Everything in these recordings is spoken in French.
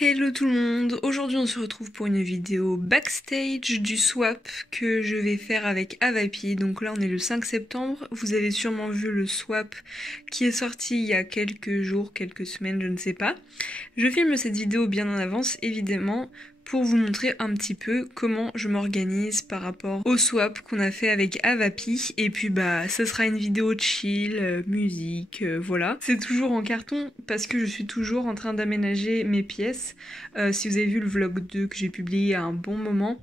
Hello tout le monde, aujourd'hui on se retrouve pour une vidéo backstage du swap que je vais faire avec Avapi. Donc là on est le 5 septembre, vous avez sûrement vu le swap qui est sorti il y a quelques jours, quelques semaines, je ne sais pas. Je filme cette vidéo bien en avance évidemment pour vous montrer un petit peu comment je m'organise par rapport au swap qu'on a fait avec Avapi. Et puis bah ça sera une vidéo chill, musique, voilà. C'est toujours en carton parce que je suis toujours en train d'aménager mes pièces. Si vous avez vu le vlog 2 que j'ai publié à un bon moment,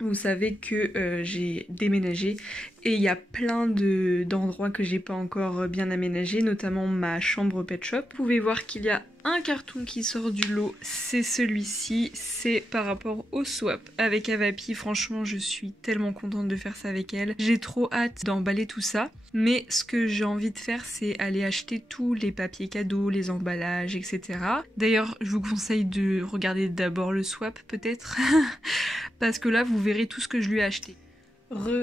vous savez que j'ai déménagé et il y a plein d'endroits que j'ai pas encore bien aménagés, notamment ma chambre pet shop. Vous pouvez voir qu'il y a un carton qui sort du lot, c'est celui-ci, c'est par rapport au swap avec Avapi. Franchement, je suis tellement contente de faire ça avec elle. J'ai trop hâte d'emballer tout ça. Mais ce que j'ai envie de faire, c'est aller acheter tous les papiers cadeaux, les emballages, etc. D'ailleurs, je vous conseille de regarder d'abord le swap peut-être, parce que là, vous verrez tout ce que je lui ai acheté.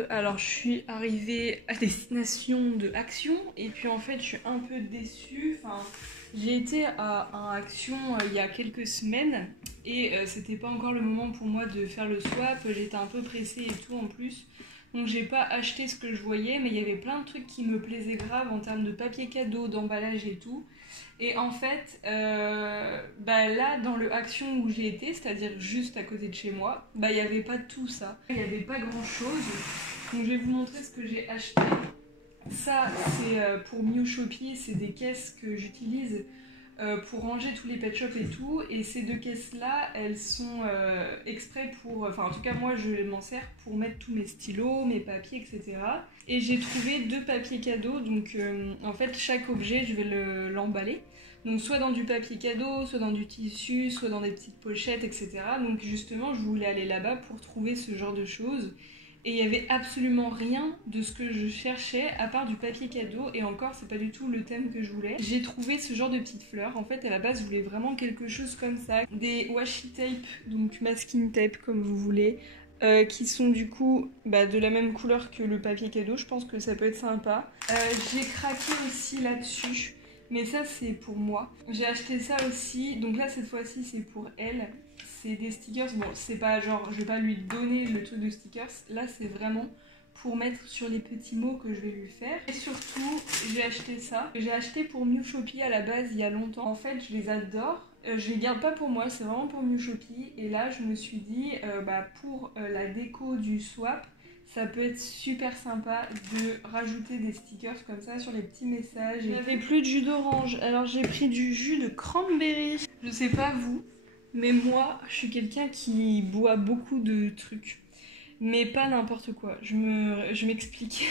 Alors je suis arrivée à destination de Action et puis en fait je suis un peu déçue. Enfin, j'ai été à un Action il y a quelques semaines et c'était pas encore le moment pour moi de faire le swap. J'étais un peu pressée et tout en plus. Donc j'ai pas acheté ce que je voyais, mais il y avait plein de trucs qui me plaisaient grave en termes de papier cadeau, d'emballage et tout. Et en fait, là, dans le Action où j'ai été, c'est-à-dire juste à côté de chez moi, il n'y avait pas tout ça. Il n'y avait pas grand-chose. Donc je vais vous montrer ce que j'ai acheté. Ça, c'est pour Miu Shopee, c'est des caisses que j'utilise pour ranger tous les pet shops et tout. Et ces deux caisses-là, elles sont exprès pour... Enfin, en tout cas, moi, je m'en sers pour mettre tous mes stylos, mes papiers, etc. Et j'ai trouvé deux papiers cadeaux. Donc, en fait, chaque objet, je vais l'emballer. Donc, soit dans du papier cadeau, soit dans du tissu, soit dans des petites pochettes, etc. Donc, justement, je voulais aller là-bas pour trouver ce genre de choses. Et il n'y avait absolument rien de ce que je cherchais à part du papier cadeau. Et encore, c'est pas du tout le thème que je voulais. J'ai trouvé ce genre de petites fleurs. En fait, à la base, je voulais vraiment quelque chose comme ça. Des washi tape, donc masking tape comme vous voulez. Qui sont du coup de la même couleur que le papier cadeau. Je pense que ça peut être sympa. J'ai craqué aussi là-dessus. Mais ça, c'est pour moi. J'ai acheté ça aussi. Donc là, cette fois-ci, c'est pour elle. C'est des stickers. Bon, c'est pas genre, je vais pas lui donner le truc de stickers. Là, c'est vraiment pour mettre sur les petits mots que je vais lui faire. Et surtout, j'ai acheté ça. J'ai acheté pour Miu Shopee à la base il y a longtemps. En fait, je les adore. Je les garde pas pour moi, c'est vraiment pour Miu Shopee. Et là, je me suis dit, pour la déco du swap, ça peut être super sympa de rajouter des stickers comme ça sur les petits messages. Il n'y avait plus de jus d'orange, alors j'ai pris du jus de cranberry. Je sais pas vous, mais moi, je suis quelqu'un qui boit beaucoup de trucs. Mais pas n'importe quoi. Je m'explique.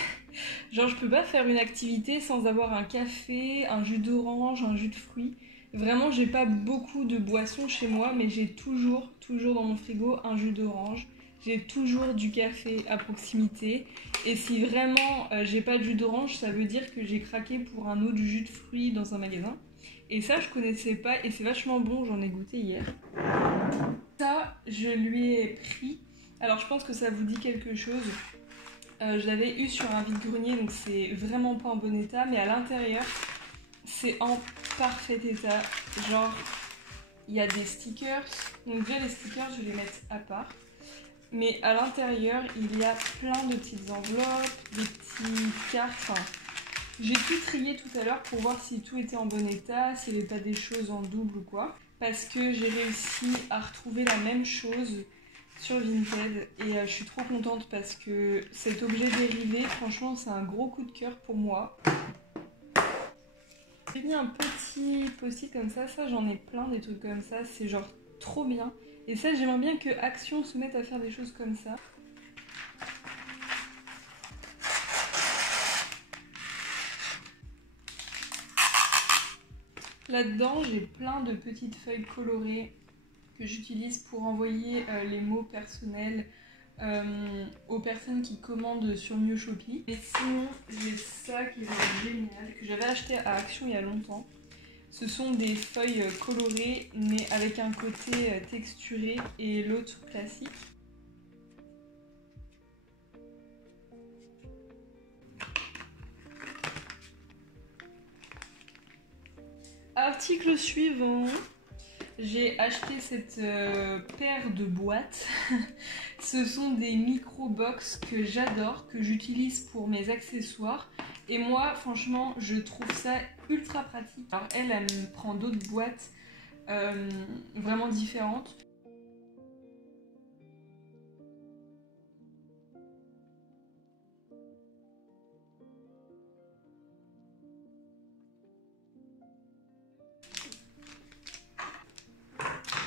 Genre, je peux pas faire une activité sans avoir un café, un jus d'orange, un jus de fruits. Vraiment, j'ai pas beaucoup de boissons chez moi, mais j'ai toujours dans mon frigo un jus d'orange. J'ai toujours du café à proximité. Et si vraiment j'ai pas de jus d'orange, ça veut dire que j'ai craqué pour un autre jus de fruits dans un magasin. Et ça, je connaissais pas et c'est vachement bon, j'en ai goûté hier. Ça, je lui ai pris. Alors, je pense que ça vous dit quelque chose. Je l'avais eu sur un vide-grenier, donc c'est vraiment pas en bon état. Mais à l'intérieur, c'est en parfait état. Genre, il y a des stickers. Donc déjà, les stickers, je vais les mettre à part. Mais à l'intérieur, il y a plein de petites enveloppes, des petites cartes. Enfin, j'ai tout trié tout à l'heure pour voir si tout était en bon état, s'il n'y avait pas des choses en double ou quoi. Parce que j'ai réussi à retrouver la même chose sur Vinted et je suis trop contente parce que cet objet dérivé, franchement, c'est un gros coup de cœur pour moi. J'ai mis un petit post-it comme ça j'en ai plein des trucs comme ça, c'est genre trop bien. Et ça, j'aimerais bien que Action se mette à faire des choses comme ça. Là-dedans, j'ai plein de petites feuilles colorées que j'utilise pour envoyer les mots personnels aux personnes qui commandent sur Miu Shopee. Et sinon, j'ai ça qui est génial, que j'avais acheté à Action il y a longtemps. Ce sont des feuilles colorées, mais avec un côté texturé et l'autre classique. Article suivant. j'ai acheté cette paire de boîtes. Ce sont des micro-box que j'adore, que j'utilise pour mes accessoires. Et moi, franchement, je trouve ça ultra pratique. Alors elle me prend d'autres boîtes vraiment différentes.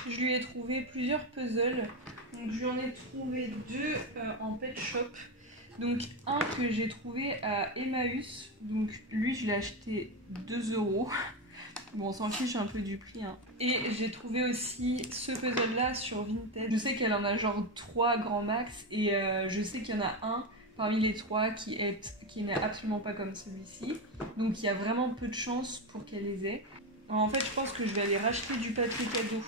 Je lui ai trouvé plusieurs puzzles. Donc je lui en ai trouvé deux en pet shop. Donc un que j'ai trouvé à Emmaüs. Donc lui je l'ai acheté 2 €. Bon, on s'en fiche un peu du prix. Hein. Et j'ai trouvé aussi ce puzzle là sur Vinted. Je sais qu'elle en a genre 3 grand max. Et je sais qu'il y en a un parmi les 3 qui n'est absolument pas comme celui-ci. Donc il y a vraiment peu de chances pour qu'elle les ait. Alors, en fait je pense que je vais aller racheter du papier cadeau.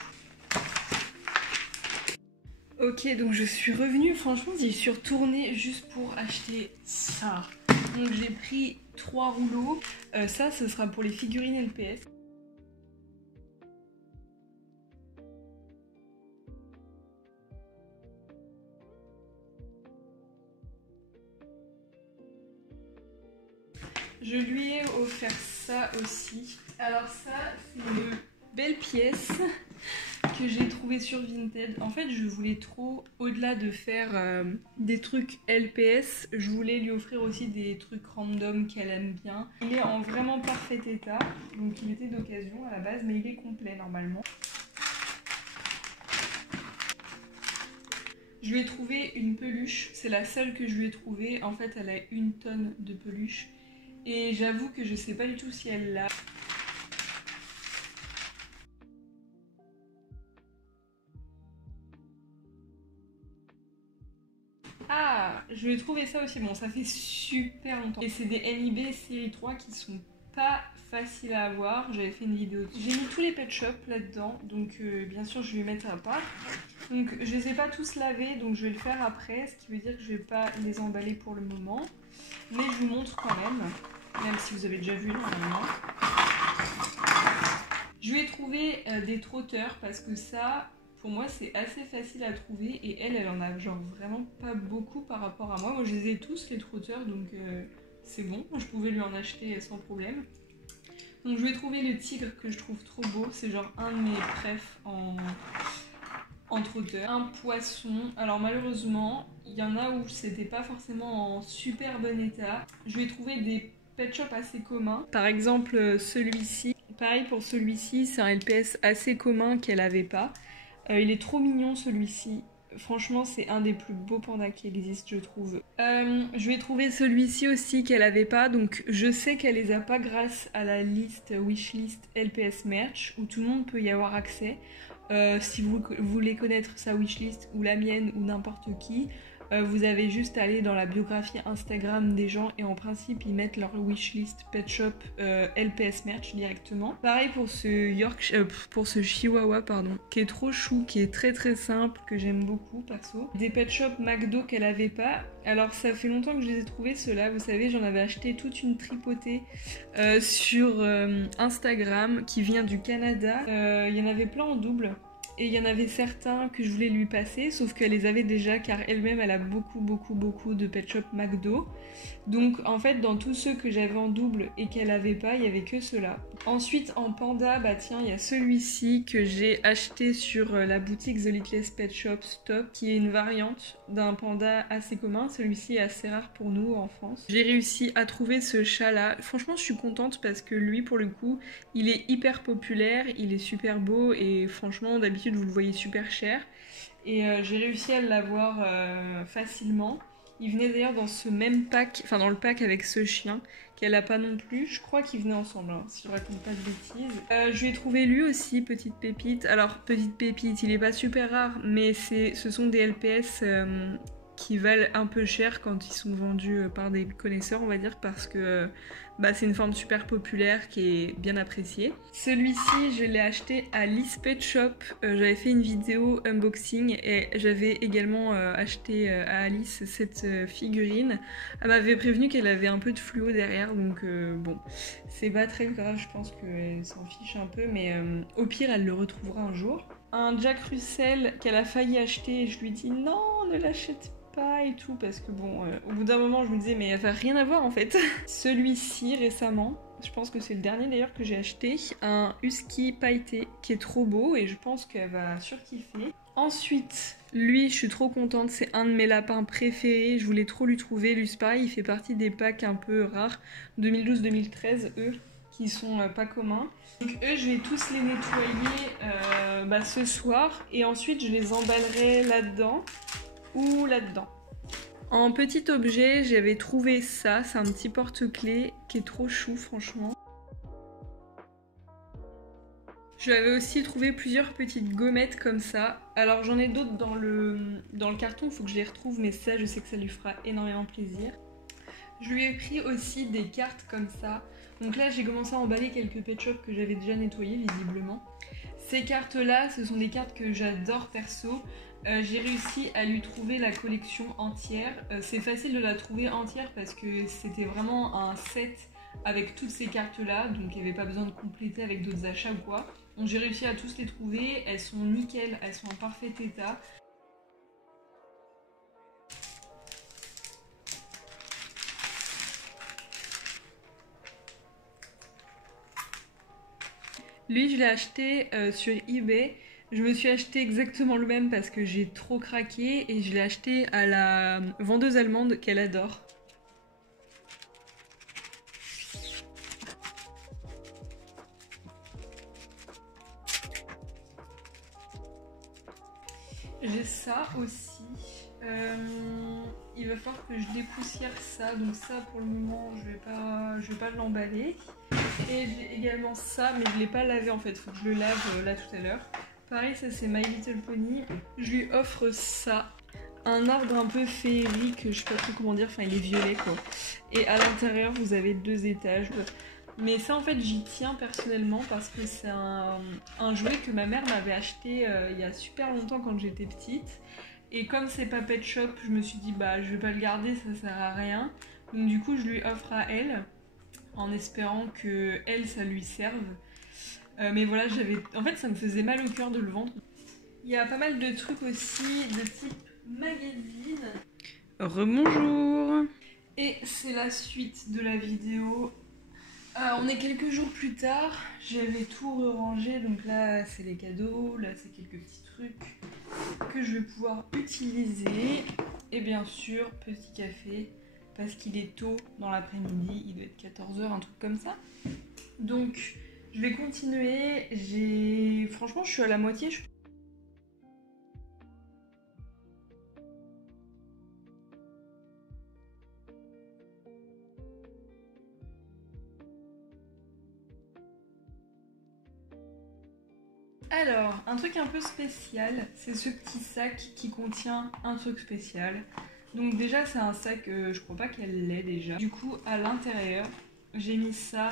Ok, donc je suis revenue, franchement j'y suis retournée juste pour acheter ça. Donc j'ai pris 3 rouleaux, ça ce sera pour les figurines LPS. Je lui ai offert ça aussi. Alors ça c'est une belle pièce que j'ai trouvé sur Vinted. En fait je voulais trop, au-delà de faire des trucs LPS, je voulais lui offrir aussi des trucs random qu'elle aime bien. Il est en vraiment parfait état, donc il était d'occasion à la base, mais il est complet normalement. Je lui ai trouvé une peluche, c'est la seule que je lui ai trouvée. En fait elle a 1 tonne de peluches et j'avoue que je sais pas du tout si elle l'a. Ah, je vais trouver ça aussi. Bon, ça fait super longtemps. Et c'est des NIB série 3 qui sont pas faciles à avoir. J'avais fait une vidéo. J'ai mis tous les pet shops là-dedans. Donc, bien sûr, je vais les mettre à part. Donc, je les ai pas tous lavés. Donc, je vais le faire après. Ce qui veut dire que je vais pas les emballer pour le moment. Mais je vous montre quand même. Même si vous avez déjà vu normalement. Je vais trouver des trotteurs parce que ça... Pour moi, c'est assez facile à trouver et elle en a genre vraiment pas beaucoup par rapport à moi. Moi, je les ai tous, les trotteurs, donc c'est bon. Je pouvais lui en acheter sans problème. Donc, je vais trouver le tigre que je trouve trop beau. C'est genre un de mes préfs en trotteur. Un poisson. Alors, malheureusement, il y en a où c'était pas forcément en super bon état. Je vais trouver des pet shops assez communs. Par exemple, celui-ci. Pareil pour celui-ci, c'est un LPS assez commun qu'elle avait pas. Il est trop mignon celui-ci. Franchement, c'est un des plus beaux pandas qui existent, je trouve. Je vais trouver celui-ci aussi qu'elle avait pas. Donc, je sais qu'elle les a pas grâce à la liste wishlist LPS merch où tout le monde peut y avoir accès. Si vous voulez connaître sa wishlist ou la mienne ou n'importe qui, vous avez juste à aller dans la biographie Instagram des gens et en principe ils mettent leur wishlist pet shop LPS merch directement. Pareil pour ce chihuahua pardon, qui est trop chou, qui est très très simple, que j'aime beaucoup perso. Des pet shop McDo qu'elle avait pas. Alors ça fait longtemps que je les ai trouvés ceux-là, vous savez j'en avais acheté toute une tripotée sur Instagram qui vient du Canada. Il y en avait plein en double. Et il y en avait certains que je voulais lui passer, sauf qu'elle les avait déjà car elle-même elle a beaucoup de pet shop McDo. Donc en fait dans tous ceux que j'avais en double et qu'elle avait pas, il y avait que ceux-là. Ensuite en panda, bah tiens il y a celui-ci que j'ai acheté sur la boutique The Littlest Pet Shop Stop, qui est une variante d'un panda assez commun. Celui-ci est assez rare pour nous en France. J'ai réussi à trouver ce chat là. Franchement je suis contente parce que lui pour le coup il est hyper populaire, il est super beau et franchement d'habitude vous le voyez super cher. Et j'ai réussi à l'avoir facilement. Il venait d'ailleurs dans ce même pack, enfin dans le pack avec ce chien, qu'elle a pas non plus. Je crois qu'ils venaient ensemble, hein, si je raconte pas de bêtises. Je lui ai trouvé lui aussi, petite pépite. Alors, petite pépite, il est pas super rare, mais ce sont des LPS qui valent un peu cher quand ils sont vendus par des connaisseurs, on va dire, parce que c'est une forme super populaire qui est bien appréciée. Celui-ci, je l'ai acheté à Liss Pet Shop. J'avais fait une vidéo unboxing et j'avais également acheté à Alice cette figurine. Elle m'avait prévenu qu'elle avait un peu de fluo derrière, donc bon, c'est pas très grave, je pense qu'elle s'en fiche un peu, mais au pire, elle le retrouvera un jour. Un Jack Russell qu'elle a failli acheter, je lui dis non, ne l'achète pas et tout, parce que bon, au bout d'un moment, je me disais, mais elle va rien avoir en fait. Celui-ci, récemment, je pense que c'est le dernier d'ailleurs que j'ai acheté, un Husky pailleté qui est trop beau et je pense qu'elle va surkiffer. Ensuite, lui, je suis trop contente, c'est un de mes lapins préférés, je voulais trop lui trouver. Lui, c'est pareil, il fait partie des packs un peu rares, 2012-2013, eux, qui sont pas communs. Donc eux, je vais tous les nettoyer ce soir et ensuite je les emballerai là-dedans ou là-dedans. En petit objet, j'avais trouvé ça, c'est un petit porte-clés qui est trop chou franchement. Je avais aussi trouvé plusieurs petites gommettes comme ça. Alors j'en ai d'autres dans le carton, il faut que je les retrouve, mais ça je sais que ça lui fera énormément plaisir. Je lui ai pris aussi des cartes comme ça. Donc là j'ai commencé à emballer quelques pet shops que j'avais déjà nettoyés visiblement. Ces cartes là, ce sont des cartes que j'adore perso. J'ai réussi à lui trouver la collection entière. C'est facile de la trouver entière parce que c'était vraiment un set avec toutes ces cartes là, donc il n'y avait pas besoin de compléter avec d'autres achats ou quoi. Donc j'ai réussi à tous les trouver, elles sont nickel, elles sont en parfait état. Lui, je l'ai acheté sur eBay. Je me suis acheté exactement le même parce que j'ai trop craqué et je l'ai acheté à la vendeuse allemande qu'elle adore. J'ai ça aussi. Il va falloir que je dépoussière ça, donc ça pour le moment je vais pas l'emballer. Et j'ai également ça, mais je l'ai pas lavé en fait, faut que je le lave là tout à l'heure. Pareil, ça c'est My Little Pony. Je lui offre ça. Un arbre un peu féerique, je sais pas trop comment dire, enfin il est violet quoi. Et à l'intérieur vous avez 2 étages. Mais ça en fait j'y tiens personnellement parce que c'est un jouet que ma mère m'avait acheté il y a super longtemps quand j'étais petite. Et comme c'est pas Pet Shop, je me suis dit bah je vais pas le garder, ça sert à rien. Donc du coup je lui offre à elle en espérant que elle ça lui serve. Mais voilà, en fait ça me faisait mal au cœur de le vendre. Il y a pas mal de trucs aussi de type magazine. Rebonjour. Et c'est la suite de la vidéo. On est quelques jours plus tard, j'avais tout rangé, donc là c'est les cadeaux, là c'est quelques petits trucs que je vais pouvoir utiliser. Et bien sûr, petit café, parce qu'il est tôt dans l'après-midi, il doit être 14 h, un truc comme ça. Donc je vais continuer, franchement je suis à la moitié. Alors, un truc un peu spécial, c'est ce petit sac qui contient un truc spécial. Donc déjà, c'est un sac, je crois pas qu'elle l'ait déjà. Du coup, à l'intérieur, j'ai mis ça.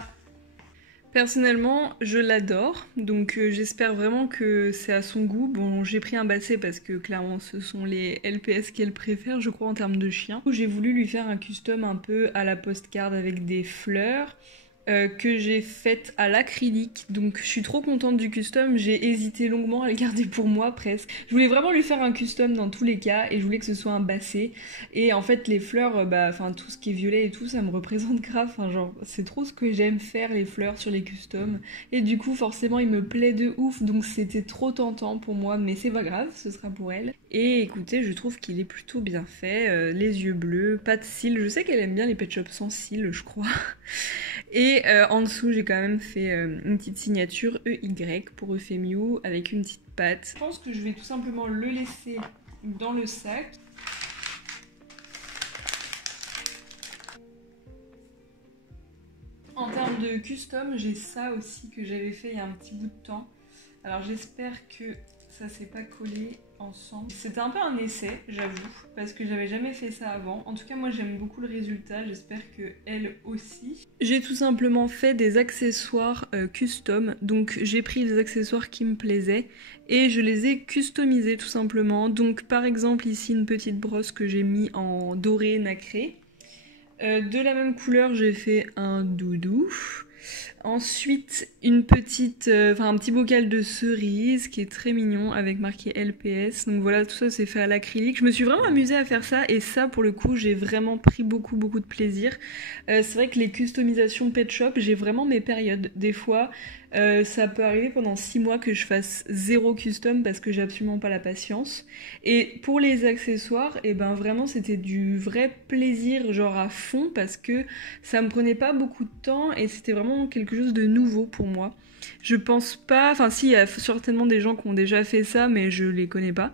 Personnellement, je l'adore, donc j'espère vraiment que c'est à son goût. Bon, j'ai pris un basset parce que clairement, ce sont les LPS qu'elle préfère, je crois, en termes de chien. J'ai voulu lui faire un custom un peu à la postcard avec des fleurs. Que j'ai faite à l'acrylique, donc je suis trop contente du custom. J'ai hésité longuement à le garder pour moi presque. Je voulais vraiment lui faire un custom dans tous les cas et je voulais que ce soit un basset. Et en fait les fleurs, enfin tout ce qui est violet et tout, ça me représente grave. Enfin genre c'est trop ce que j'aime faire, les fleurs sur les customs. Et du coup forcément il me plaît de ouf, donc c'était trop tentant pour moi, mais c'est pas grave, ce sera pour elle. Et écoutez, je trouve qu'il est plutôt bien fait, les yeux bleus, pas de cils. Je sais qu'elle aime bien les pet shops sans cils, je crois. Et en dessous, j'ai quand même fait une petite signature EY pour Euphemiu avec une petite patte. Je pense que je vais tout simplement le laisser dans le sac. En termes de custom, j'ai ça aussi que j'avais fait il y a un petit bout de temps. Alors j'espère que ça s'est pas collé ensemble. C'était un peu un essai, j'avoue, parce que j'avais jamais fait ça avant. En tout cas, moi j'aime beaucoup le résultat, j'espère que elle aussi. J'ai tout simplement fait des accessoires custom, donc j'ai pris les accessoires qui me plaisaient et je les ai customisés tout simplement. Donc par exemple ici une petite brosse que j'ai mis en doré nacré. De la même couleur, j'ai fait un doudou. Ensuite, un petit bocal de cerises qui est très mignon avec marqué LPS. Donc voilà, tout ça c'est fait à l'acrylique. Je me suis vraiment amusée à faire ça et ça pour le coup j'ai vraiment pris beaucoup de plaisir. C'est vrai que les customisations pet shop, j'ai vraiment mes périodes. Des fois, ça peut arriver pendant 6 mois que je fasse 0 custom parce que j'ai absolument pas la patience. Et pour les accessoires, et ben vraiment c'était du vrai plaisir genre à fond parce que ça me prenait pas beaucoup de temps et c'était vraiment quelque chose de nouveau pour moi. Je pense pas, enfin si, il y a certainement des gens qui ont déjà fait ça mais je les connais pas.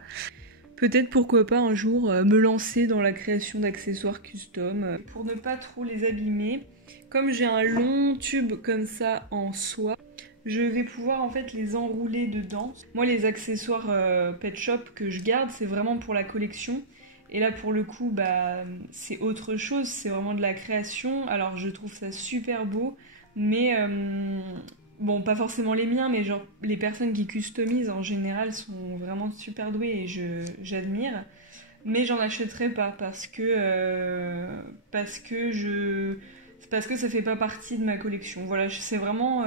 Peut-être pourquoi pas un jour me lancer dans la création d'accessoires custom pour ne pas trop les abîmer. Comme j'ai un long tube comme ça en soie, je vais pouvoir en fait les enrouler dedans. Moi les accessoires pet shop que je garde c'est vraiment pour la collection. Et là pour le coup bah, c'est autre chose, c'est vraiment de la création. Alors je trouve ça super beau, mais bon pas forcément les miens, mais genre les personnes qui customisent en général sont vraiment super douées et j'admire. Mais j'en achèterai pas parce que ça fait pas partie de ma collection. Voilà, c'est vraiment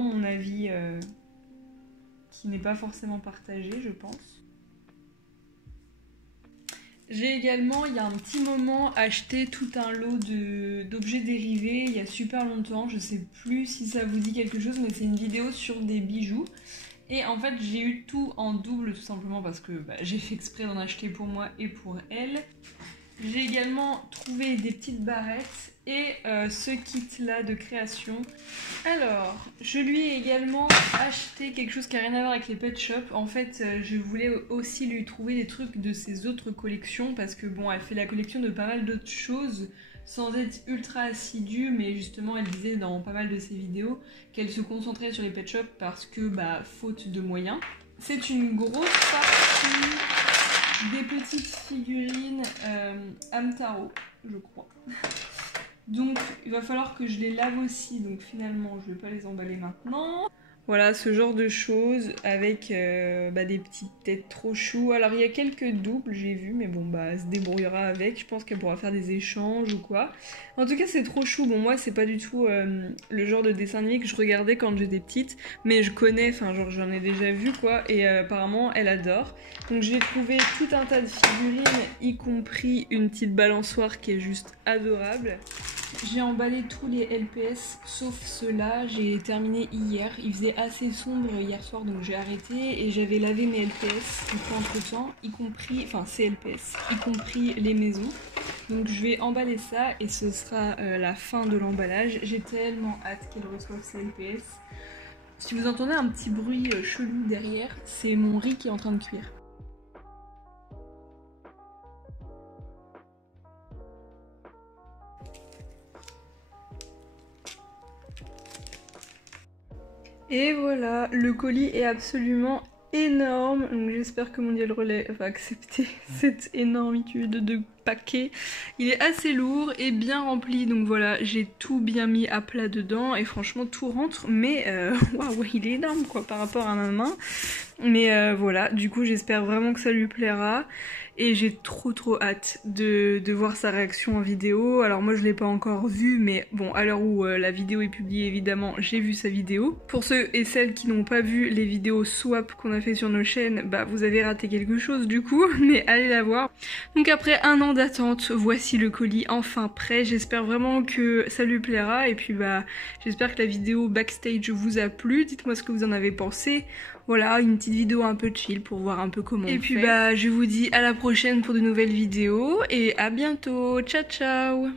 mon avis qui n'est pas forcément partagé, je pense. J'ai également, il y a un petit moment, acheté tout un lot d'objets dérivés il y a super longtemps. Je sais plus si ça vous dit quelque chose, mais c'est une vidéo sur des bijoux. Et en fait, j'ai eu tout en double, tout simplement parce que j'ai fait exprès d'en acheter pour moi et pour elle. J'ai également trouvé des petites barrettes et ce kit-là de création. Alors, je lui ai également acheté quelque chose qui n'a rien à voir avec les pet shops. En fait, je voulais aussi lui trouver des trucs de ses autres collections parce que bon, elle fait la collection de pas mal d'autres choses sans être ultra assidue, mais justement, elle disait dans pas mal de ses vidéos qu'elle se concentrait sur les pet shops parce que, faute de moyens. C'est une grosse partie des petites figurines Hamtaro, je crois. Donc il va falloir que je les lave aussi, donc finalement je vais pas les emballer maintenant. Voilà, ce genre de choses avec des petites têtes trop chou. Alors il y a quelques doubles, j'ai vu, mais bon elle se débrouillera avec. Je pense qu'elle pourra faire des échanges ou quoi. En tout cas c'est trop chou. Bon moi c'est pas du tout le genre de dessin animé que je regardais quand j'étais petite, mais je connais, enfin genre j'en ai déjà vu quoi, et apparemment elle adore. Donc j'ai trouvé tout un tas de figurines, y compris une petite balançoire qui est juste adorable. J'ai emballé tous les LPS sauf ceux-là, j'ai terminé hier, il faisait assez sombre hier soir donc j'ai arrêté et j'avais lavé mes LPS entre temps, y compris, enfin ces LPS, y compris les maisons. Donc je vais emballer ça et ce sera la fin de l'emballage. J'ai tellement hâte qu'elle reçoive ces LPS. Si vous entendez un petit bruit chelou derrière, c'est mon riz qui est en train de cuire. Et voilà, le colis est absolument énorme, donc j'espère que Mondial Relais va accepter cette énormitude de paquets. Il est assez lourd et bien rempli, donc voilà, j'ai tout bien mis à plat dedans et franchement tout rentre, mais waouh, il est énorme quoi par rapport à ma main. Mais voilà, du coup j'espère vraiment que ça lui plaira. Et j'ai trop hâte de voir sa réaction en vidéo. Alors moi je l'ai pas encore vue, mais bon, à l'heure où la vidéo est publiée évidemment j'ai vu sa vidéo. Pour ceux et celles qui n'ont pas vu les vidéos swap qu'on a fait sur nos chaînes, vous avez raté quelque chose du coup, mais allez la voir. Donc après un an d'attente, voici le colis enfin prêt. J'espère vraiment que ça lui plaira et puis j'espère que la vidéo backstage vous a plu. Dites-moi ce que vous en avez pensé. Voilà, une petite vidéo un peu chill pour voir un peu comment on fait. Et puis je vous dis à la prochaine pour de nouvelles vidéos et à bientôt. Ciao ciao.